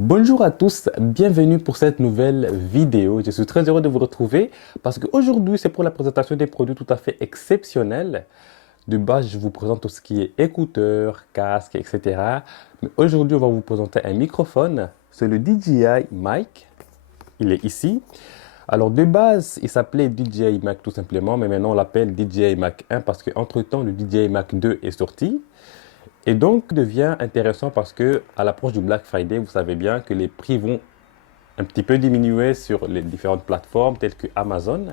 Bonjour à tous, bienvenue pour cette nouvelle vidéo. Je suis très heureux de vous retrouver parce qu'aujourd'hui, c'est pour la présentation des produits tout à fait exceptionnels. De base, je vous présente tout ce qui est écouteurs, casques, etc. Mais aujourd'hui, on va vous présenter un microphone. C'est le DJI Mic. Il est ici. Alors de base, il s'appelait DJI Mac tout simplement, mais maintenant on l'appelle DJI Mac 1 parce qu'entre-temps, le DJI Mac 2 est sorti. Et donc, devient intéressant parce que à l'approche du Black Friday, vous savez bien que les prix vont un petit peu diminuer sur les différentes plateformes telles que Amazon.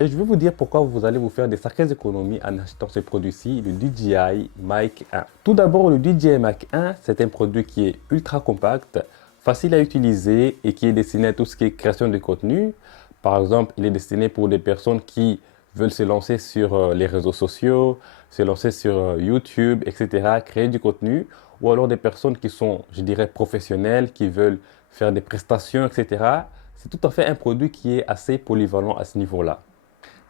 Et je vais vous dire pourquoi vous allez vous faire des sacrées économies en achetant ce produit-ci, le DJI Mic 1. Tout d'abord, le DJI Mic 1, c'est un produit qui est ultra compact, facile à utiliser et qui est destiné à tout ce qui est création de contenu. Par exemple, il est destiné pour des personnes qui veulent se lancer sur les réseaux sociaux, se lancer sur YouTube, etc., créer du contenu, ou alors des personnes qui sont, je dirais, professionnelles, qui veulent faire des prestations, etc. C'est tout à fait un produit qui est assez polyvalent à ce niveau-là.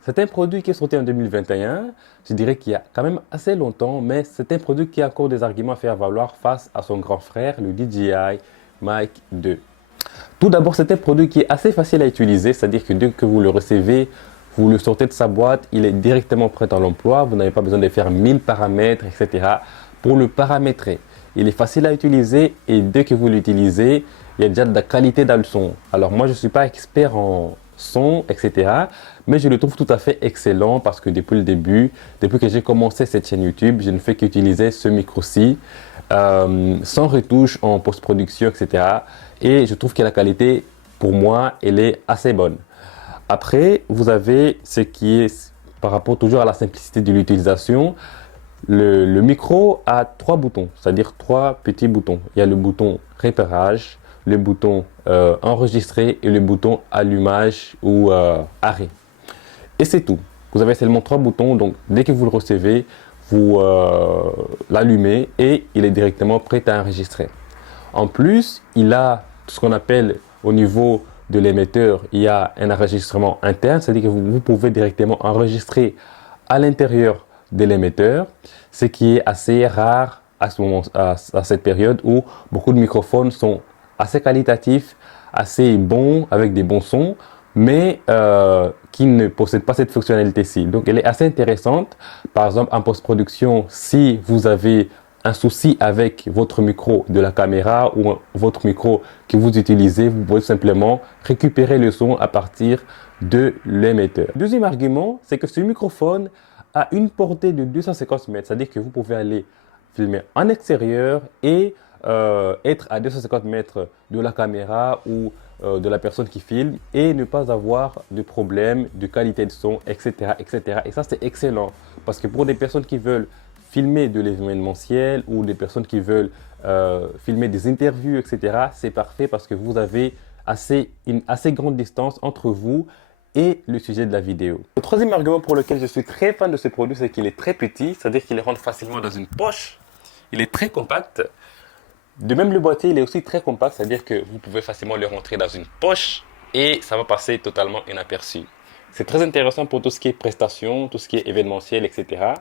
C'est un produit qui est sorti en 2021, je dirais qu'il y a quand même assez longtemps, mais c'est un produit qui a encore des arguments à faire valoir face à son grand frère, le DJI Mic 2. Tout d'abord, c'est un produit qui est assez facile à utiliser, c'est-à-dire que dès que vous le recevez, vous le sortez de sa boîte, il est directement prêt à l'emploi, vous n'avez pas besoin de faire 1000 paramètres, etc. pour le paramétrer. Il est facile à utiliser et dès que vous l'utilisez, il y a déjà de la qualité dans le son. Alors moi, je ne suis pas expert en son, etc. Mais je le trouve tout à fait excellent parce que depuis le début, depuis que j'ai commencé cette chaîne YouTube, je ne fais qu'utiliser ce micro-ci sans retouche en post-production, etc. Et je trouve que la qualité, pour moi, elle est assez bonne. Après, vous avez ce qui est par rapport toujours à la simplicité de l'utilisation. Le micro a trois boutons, c'est-à-dire trois petits boutons. Il y a le bouton repérage, le bouton enregistrer et le bouton allumage ou arrêt. Et c'est tout. Vous avez seulement trois boutons, donc dès que vous le recevez, vous l'allumez et il est directement prêt à enregistrer. En plus, il a ce qu'on appelle au niveau de l'émetteur, il y a un enregistrement interne, c'est-à-dire que vous pouvez directement enregistrer à l'intérieur de l'émetteur, ce qui est assez rare à, à cette période où beaucoup de microphones sont assez qualitatifs, assez bons, avec des bons sons, mais qui ne possèdent pas cette fonctionnalité-ci. Donc, elle est assez intéressante. Par exemple, en post-production, si vous avez un souci avec votre micro de la caméra ou votre micro que vous utilisez, vous pouvez simplement récupérer le son à partir de l'émetteur. Deuxième argument, c'est que ce microphone a une portée de 250 mètres, c'est-à-dire que vous pouvez aller filmer en extérieur et être à 250 mètres de la caméra ou de la personne qui filme et ne pas avoir de problème de qualité de son, etc., etc. Et ça, c'est excellent parce que pour des personnes qui veulent filmer de l'événementiel ou des personnes qui veulent filmer des interviews, etc., c'est parfait parce que vous avez une assez grande distance entre vous et le sujet de la vidéo. Le troisième argument pour lequel je suis très fan de ce produit, c'est qu'il est très petit, c'est-à-dire qu'il rentre facilement dans une poche. Il est très compact. De même, le boîtier, il est aussi très compact, c'est-à-dire que vous pouvez facilement le rentrer dans une poche et ça va passer totalement inaperçu. C'est très intéressant pour tout ce qui est prestations, tout ce qui est événementiel, etc.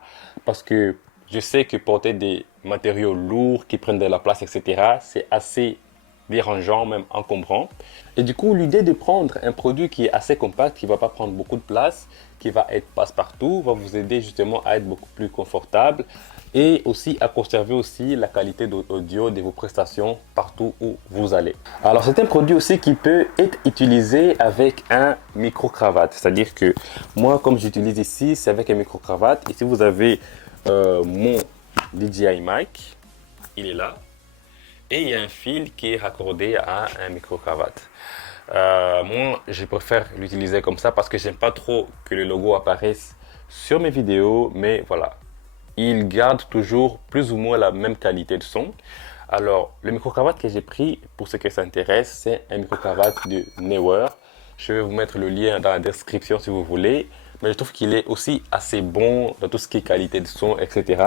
Parce que je sais que porter des matériaux lourds qui prennent de la place, etc., c'est assez dérangeant, même encombrant. Et du coup, l'idée de prendre un produit qui est assez compact, qui ne va pas prendre beaucoup de place, qui va être passe-partout, va vous aider justement à être beaucoup plus confortable et aussi à conserver aussi la qualité d'audio de vos prestations partout où vous allez. Alors, c'est un produit aussi qui peut être utilisé avec un micro-cravate. C'est-à-dire que moi, comme j'utilise ici, c'est avec un micro-cravate. Ici, vous avez mon DJI Mic. Il est là. Et il y a un fil qui est raccordé à un micro-cravate. Moi, je préfère l'utiliser comme ça parce que j'aime pas trop que le logo apparaisse sur mes vidéos, mais voilà, il garde toujours plus ou moins la même qualité de son. Alors, le micro-cravate que j'ai pris, pour ceux qui s'intéressent, c'est un micro-cravate de Neewer. Je vais vous mettre le lien dans la description si vous voulez, mais je trouve qu'il est aussi assez bon dans tout ce qui est qualité de son, etc.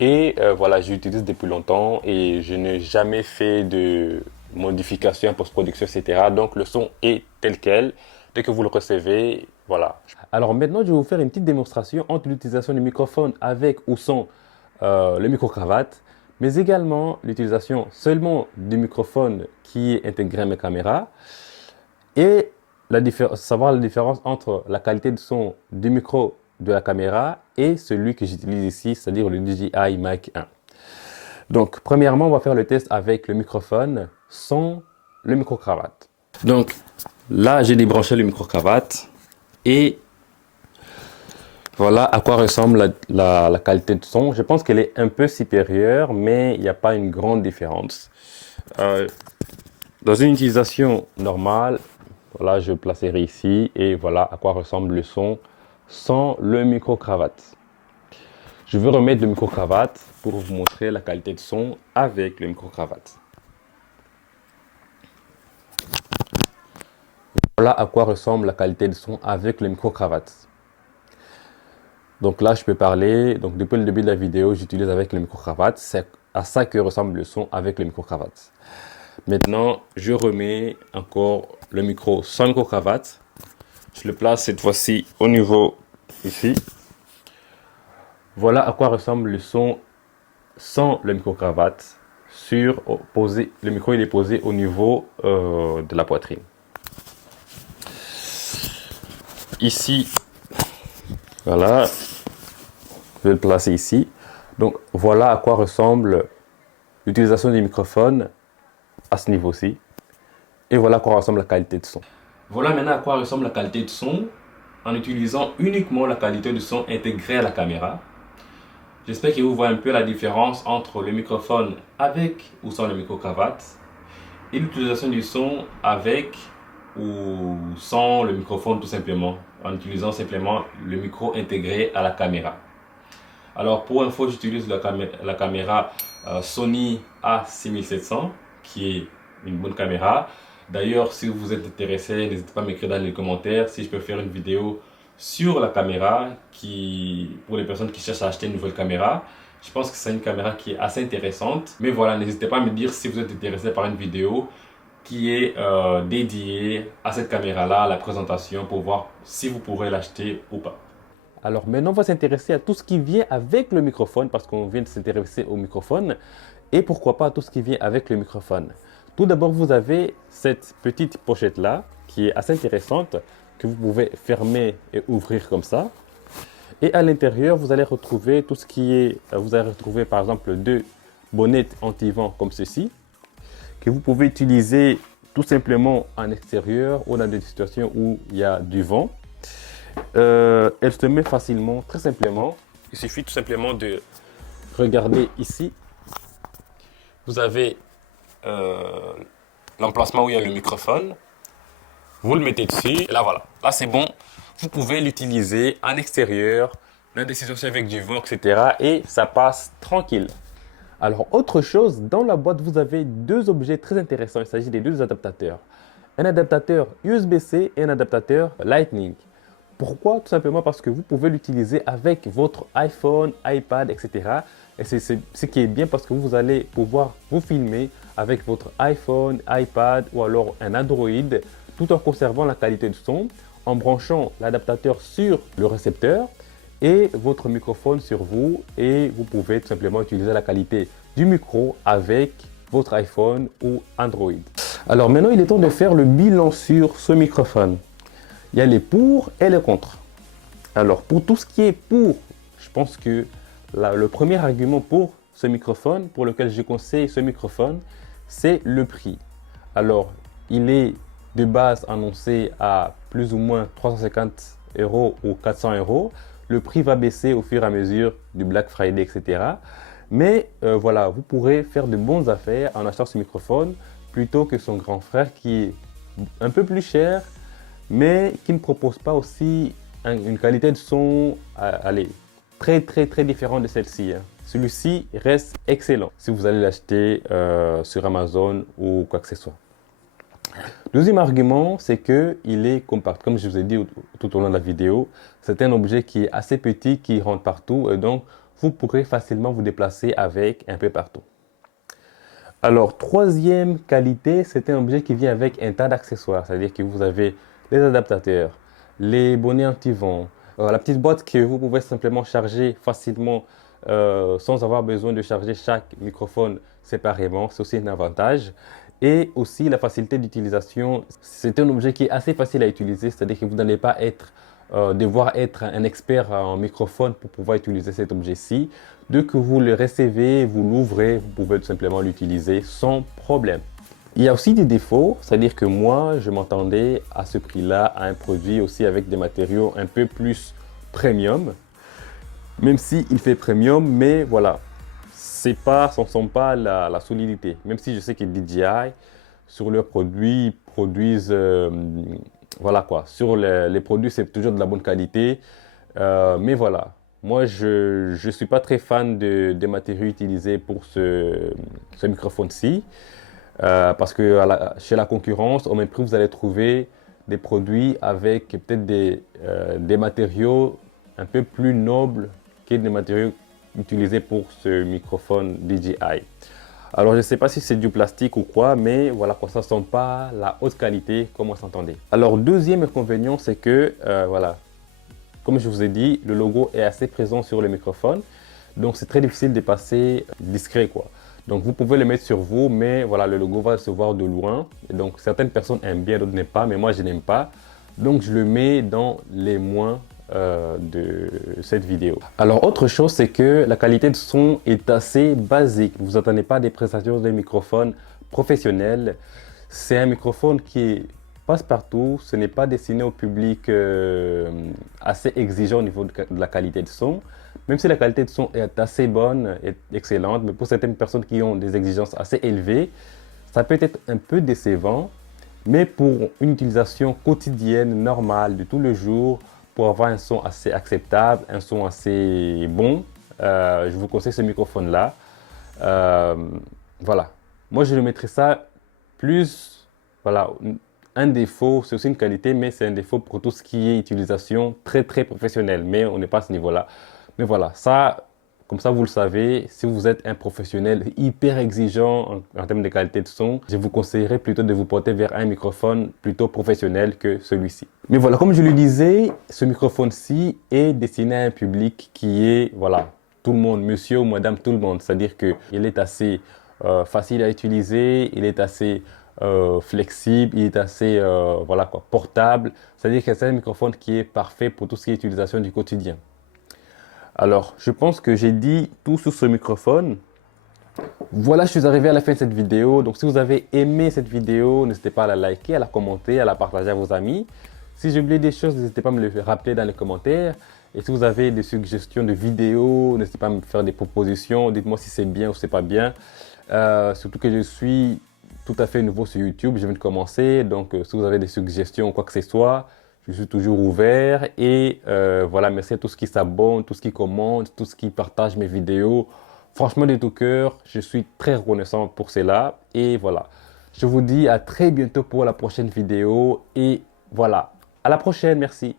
Et voilà, j'utilise depuis longtemps et je n'ai jamais fait de modification en post-production, etc. Donc le son est tel quel. Dès que vous le recevez, voilà. Alors maintenant, je vais vous faire une petite démonstration entre l'utilisation du microphone avec ou sans le micro-cravate. mais également l'utilisation seulement du microphone qui est intégré à mes caméras et savoir la différence entre la qualité de son du micro de la caméra et celui que j'utilise ici, c'est-à-dire le DJI Mic 1. Donc, premièrement, on va faire le test avec le microphone sans le micro-cravate. Donc, là, j'ai débranché le micro-cravate et voilà à quoi ressemble la qualité de son. Je pense qu'elle est un peu supérieure, mais il n'y a pas une grande différence. Dans une utilisation normale, voilà, je placerai ici et voilà à quoi ressemble le son sans le micro-cravate. Je vais remettre le micro-cravate pour vous montrer la qualité de son avec le micro-cravate. Voilà à quoi ressemble la qualité de son avec le micro-cravate. Donc là, je peux parler. Donc depuis le début de la vidéo, j'utilise avec le micro-cravate. C'est à ça que ressemble le son avec le micro-cravate. Maintenant, je remets encore le micro sans micro-cravate. Je le place cette fois-ci au niveau ici. Voilà à quoi ressemble le son sans le micro-cravate. Le micro il est posé au niveau de la poitrine. Ici, voilà, je vais le placer ici. Donc voilà à quoi ressemble l'utilisation du microphone à ce niveau-ci. Et voilà à quoi ressemble la qualité de son. Voilà maintenant à quoi ressemble la qualité de son en utilisant uniquement la qualité de son intégrée à la caméra. J'espère que vous voyez un peu la différence entre le microphone avec ou sans le micro-cravate et l'utilisation du son avec ou sans le microphone tout simplement, en utilisant simplement le micro intégré à la caméra. Alors pour info, j'utilise la caméra Sony A6700 qui est une bonne caméra. D'ailleurs, si vous êtes intéressé, n'hésitez pas à m'écrire dans les commentaires si je peux faire une vidéo sur la caméra pour les personnes qui cherchent à acheter une nouvelle caméra. Je pense que c'est une caméra qui est assez intéressante. Mais voilà, n'hésitez pas à me dire si vous êtes intéressé par une vidéo qui est dédiée à cette caméra-là, à la présentation, pour voir si vous pourrez l'acheter ou pas. Alors maintenant, on va s'intéresser à tout ce qui vient avec le microphone, parce qu'on vient de s'intéresser au microphone, et pourquoi pas à tout ce qui vient avec le microphone. Tout d'abord, vous avez cette petite pochette-là, qui est assez intéressante, que vous pouvez fermer et ouvrir comme ça. Et à l'intérieur, vous allez retrouver tout ce qui est, vous allez retrouver par exemple 2 bonnettes anti-vent comme ceci, que vous pouvez utiliser tout simplement en extérieur ou dans des situations où il y a du vent. Elle se met facilement, très simplement. Il suffit tout simplement de regarder ici. Vous avez l'emplacement où il y a le microphone. Vous le mettez dessus. Et là, voilà. Là, c'est bon. Vous pouvez l'utiliser en extérieur, dans des situations avec du vent, etc. Et ça passe tranquille. Alors, autre chose, dans la boîte, vous avez 2 objets très intéressants. Il s'agit des 2 adaptateurs. Un adaptateur USB-C et un adaptateur Lightning. Pourquoi? Tout simplement parce que vous pouvez l'utiliser avec votre iPhone, iPad, etc. Et c'est ce qui est bien parce que vous allez pouvoir vous filmer avec votre iPhone, iPad ou alors un Android tout en conservant la qualité de son, en branchant l'adaptateur sur le récepteur et votre microphone sur vous et vous pouvez tout simplement utiliser la qualité du micro avec votre iPhone ou Android. Alors maintenant, il est temps de faire le bilan sur ce microphone. Il y a les pour et les contre. Alors pour tout ce qui est pour, je pense que le premier argument pour ce microphone, pour lequel je conseille ce microphone, c'est le prix. Alors il est de base annoncé à plus ou moins 350 € ou 400 €. Le prix va baisser au fur et à mesure du Black Friday, etc. Mais voilà, vous pourrez faire de bonnes affaires en achetant ce microphone plutôt que son grand frère qui est un peu plus cher, mais qui ne propose pas aussi une qualité de son allez, très différente de celle-ci. Celui-ci reste excellent si vous allez l'acheter sur Amazon ou quoi que ce soit. Deuxième argument, c'est qu'il est compact. Comme je vous ai dit tout au long de la vidéo, c'est un objet qui est assez petit, qui rentre partout et donc vous pourrez facilement vous déplacer avec un peu partout. Alors, troisième qualité, c'est un objet qui vient avec un tas d'accessoires, c'est-à-dire que vous avez les adaptateurs, les bonnets anti-vent, la petite boîte que vous pouvez simplement charger facilement sans avoir besoin de charger chaque microphone séparément. C'est aussi un avantage. Et aussi la facilité d'utilisation. C'est un objet qui est assez facile à utiliser, c'est-à-dire que vous n'allez pas devoir être un expert en microphone pour pouvoir utiliser cet objet-ci. Dès que vous le recevez, vous l'ouvrez, vous pouvez tout simplement l'utiliser sans problème. Il y a aussi des défauts, c'est-à-dire que moi, je m'attendais à ce prix-là à un produit aussi avec des matériaux un peu plus premium, même s'il fait premium, mais voilà, ce ne sont pas la solidité. Même si je sais que DJI, sur leurs produits, produisent, voilà quoi, sur les produits, c'est toujours de la bonne qualité, mais voilà. Moi, je ne suis pas très fan des matériaux utilisés pour ce microphone-ci. Parce que chez la concurrence, au même prix, vous allez trouver des produits avec peut-être des matériaux un peu plus nobles que des matériaux utilisés pour ce microphone DJI. Alors, je ne sais pas si c'est du plastique ou quoi, mais voilà, ça ne sent pas la haute qualité comme on s'entendait. Alors, deuxième inconvénient, c'est que, voilà, comme je vous ai dit, le logo est assez présent sur le microphone. Donc, c'est très difficile de passer discret, quoi. Donc, vous pouvez le mettre sur vous, mais voilà, le logo va se voir de loin. Et donc, certaines personnes aiment bien, d'autres n'aiment pas, mais moi, je n'aime pas. Donc, je le mets dans les moins de cette vidéo. Alors, autre chose, c'est que la qualité de son est assez basique. Vous n'entendez pas des prestations de microphone professionnel. C'est un microphone qui passe partout. Ce n'est pas destiné au public assez exigeant au niveau de la qualité de son. Même si la qualité de son est assez bonne et excellente, mais pour certaines personnes qui ont des exigences assez élevées, ça peut être un peu décevant. Mais pour une utilisation quotidienne, normale, de tous les jours, pour avoir un son assez acceptable, un son assez bon, je vous conseille ce microphone-là. Voilà. Moi, je le mettrais ça plus, voilà, un défaut, c'est aussi une qualité, mais c'est un défaut pour tout ce qui est utilisation très, très professionnelle. Mais on n'est pas à ce niveau-là. Mais voilà, ça, comme ça, vous le savez, si vous êtes un professionnel hyper exigeant en termes de qualité de son, je vous conseillerais plutôt de vous porter vers un microphone plutôt professionnel que celui-ci. Mais voilà, comme je le disais, ce microphone-ci est destiné à un public qui est, voilà, tout le monde, monsieur ou madame, tout le monde. C'est-à-dire qu'il est assez facile à utiliser, il est assez flexible, il est assez, voilà quoi, portable. C'est-à-dire que c'est un microphone qui est parfait pour tout ce qui est utilisation du quotidien. Alors, je pense que j'ai dit tout sur ce microphone. Voilà, je suis arrivé à la fin de cette vidéo. Donc, si vous avez aimé cette vidéo, n'hésitez pas à la liker, à la commenter, à la partager à vos amis. Si j'ai oublié des choses, n'hésitez pas à me le rappeler dans les commentaires. Et si vous avez des suggestions de vidéos, n'hésitez pas à me faire des propositions. Dites-moi si c'est bien ou c'est pas bien. Surtout que je suis tout à fait nouveau sur YouTube. Je viens de commencer. Donc, si vous avez des suggestions ou quoi que ce soit, je suis toujours ouvert et voilà, merci à tous qui s'abonnent, tous qui commentent, tous qui partagent mes vidéos. Franchement, de tout cœur, je suis très reconnaissant pour cela. Et voilà, je vous dis à très bientôt pour la prochaine vidéo. Et voilà, à la prochaine, merci.